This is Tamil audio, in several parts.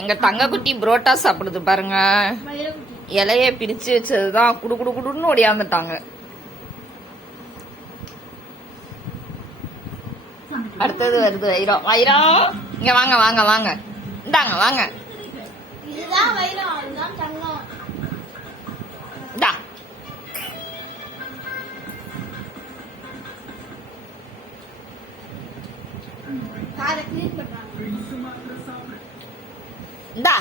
எங்க தங்க குட்டி புரோட்டா சாப்பிடுது பாருங்க. இலைய பிரிச்சு வச்சதுதான் குடு குடு குடுன்னு ஓடியாந்துட்டாங்க. அடுத்தது வருது வைரம். வைரம் இங்க வாங்க வாங்க வாங்க, இந்தாங்க வாங்க. இந்தா இந்தா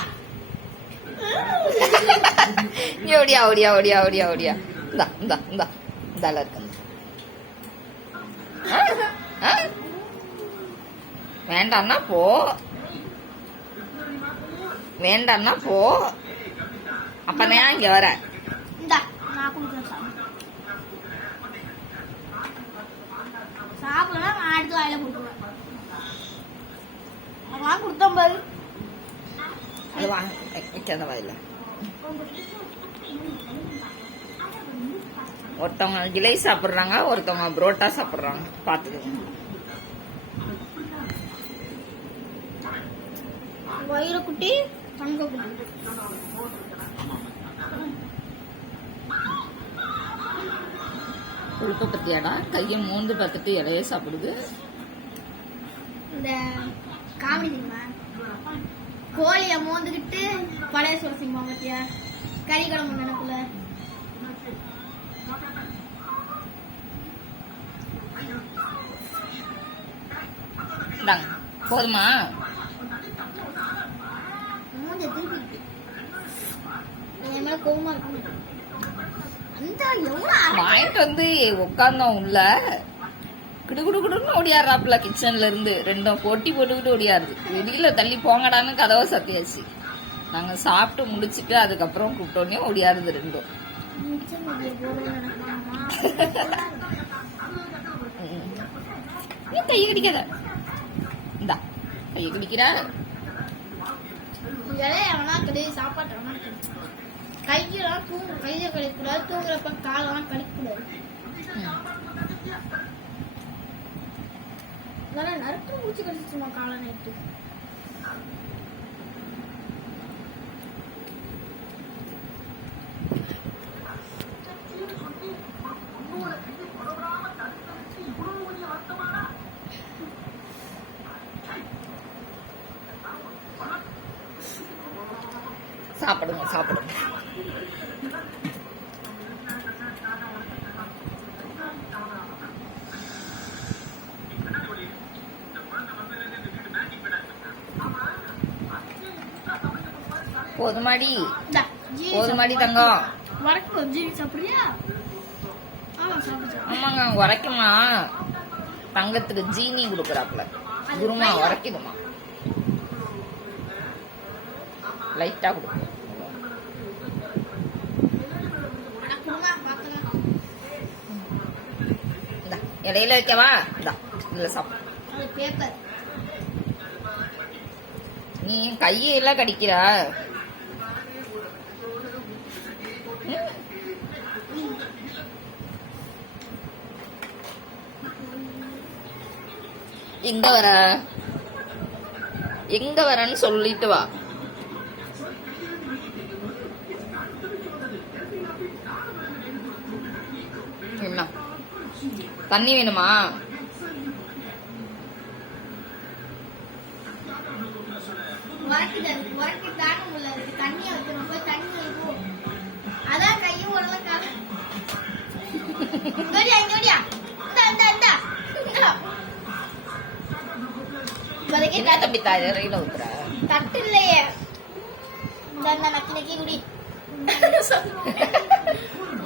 ஓடியா ஓடியா ஓடியா ஓடியா ஓடியா. இந்தா இந்தா இந்தா இந்தால இருக்கு. வேண்டாம்னா போ, வேண்டாம்னா போ. அப்ப நான் இங்க வர சாப்பிடலாம். அடுத்து வாயில போட்டுருவேன். கொடுத்தோம் பாரு, அது வாங்க வைக்காத வாயில. ஒருத்தவங்க இலை சாப்பிடுறாங்க, ஒருத்தவங்க புரோட்டா சாப்பிடுறாங்க. பாத்துக்கோங்க. வைரக்குட்டி தங்க குட்டி உழுப்ப பத்தியாடா, கைய மூந்து பார்த்துட்டு இலையே சாப்பிடுது. இந்த காமெடி தெரியுமா, கோழிய மோந்துக்கிட்டு பழைய சோசிமா பத்தியா, கறி குழம்பு நினைப்புல. போதுமா? மூஞ்ச திருப்பி என் மேல கோவமா இருக்கு. வாங்கிட்டு வந்து உட்கார்ந்தோம் உள்ள, கிடுகுடுன்னு ஓடியாடுறாப்புல. கிச்சன்ல இருந்து ரெண்டும் போட்டி போட்டுக்கிட்டு ஓடியாருது. வெளியில தள்ளி போங்கடான்னு கதவை சத்தியாச்சு. நாங்க சாப்பிட்டு முடிச்சுட்டு அதுக்கப்புறம் கூப்பிட்டோன்னே ஓடியாருது ரெண்டும். கையை கடிக்காத, இந்தா கையை கடிக்கிற. சாப்பாட்டு கையெல்லாம் தூங்க, கையை கழிக்கூடாது. தூங்குறப்ப காலெல்லாம் கழிக்கூடாது. நறுக்கு மூச்சு கழிச்சுமா காலை நைட்டு. சாப்பிடுங்க சாப்பிடுங்க. போதுமாடி போதுமாடி தங்கம். ஆமாங்க உரைக்குமா, தங்கத்துக்கு ஜீனி கொடுக்குறாப்புல. குருமா உரைக்குதுமா, லைட்டா கொடுக்கும். இலையில வைக்கவா? இல்ல சாப்பிடு. நீ கையெல்லாம் கடிக்கிற. எங்க வர, எங்க வரன்னு சொல்லிட்டு வா. என்ன தண்ணி வேணுமா? என்ன தம்பி தரையில ஊத்துற? தட்டு இல்லையே, நக்கி நக்கி குடி.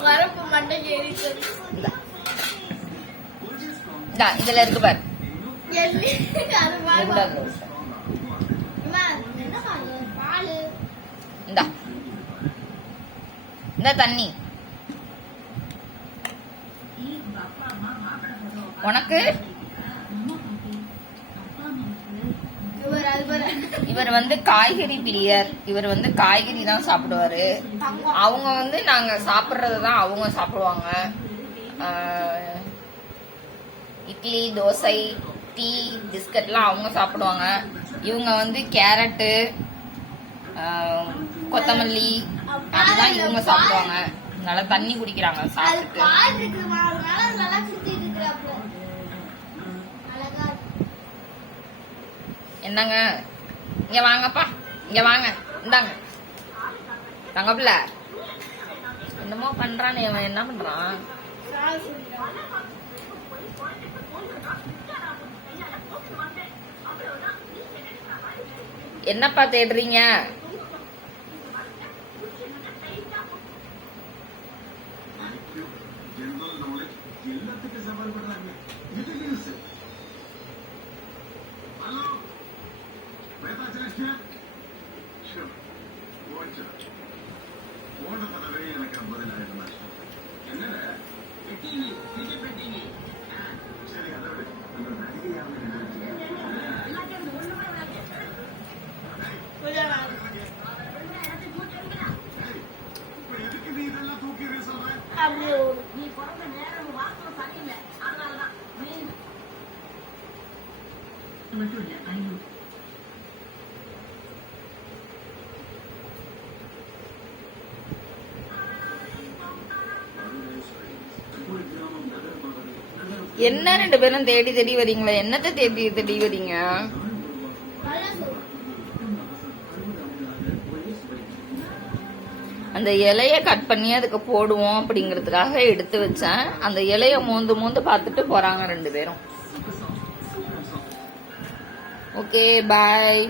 வரப்பு மண்டை ஏறிச்சு. இதுல இருக்கு பாரு. இந்த தண்ணி உனக்கு. இவர் வந்து காய்கறி பிரியர். இவர் வந்து காய்கறி தான் சாப்பிடுவாரு. அவங்க வந்து நாங்க சாப்பிடுறதுதான் அவங்க சாப்பிடுவாங்க. இட்லி, தோசை, டீ, பிஸ்கட்லாம் அவங்க சாப்பிடுவாங்க. இவங்க வந்து கேரட்டு, கொத்தமல்லி அதுதான் இவங்க சாப்பிடுவாங்க. நல்லா தண்ணி குடிக்கிறாங்க அது சாப்பிட்டு. பால் இருக்குமா, அதனால அது நல்லா சுத்திட்டு இருக்கிறாப்புல. அழகா இருக்கு. என்னங்க இங்க வாங்கப்பா, இங்க வாங்க, இந்தாங்க தங்கப்பிள்ள. என்னமோ பண்றானே இவன், என்ன பண்றான்? சால் சுடுறான். என்னப்பா தேடுறீங்க? அப்படியே ஓடும். என்ன ரெண்டு பேரும் தேடி தேடி வரீங்களா? என்னத்த தேடி தேடி வரீங்க? நல்லா சொல்லு. அந்த இலைய கட் பண்ணி அதுக்கு போடுவோம் அப்படிங்கறதுக்காக எடுத்து வச்சேன். அந்த இலைய மோந்து மோந்து பார்த்துட்டு போறாங்க ரெண்டு பேரும். Okay bye.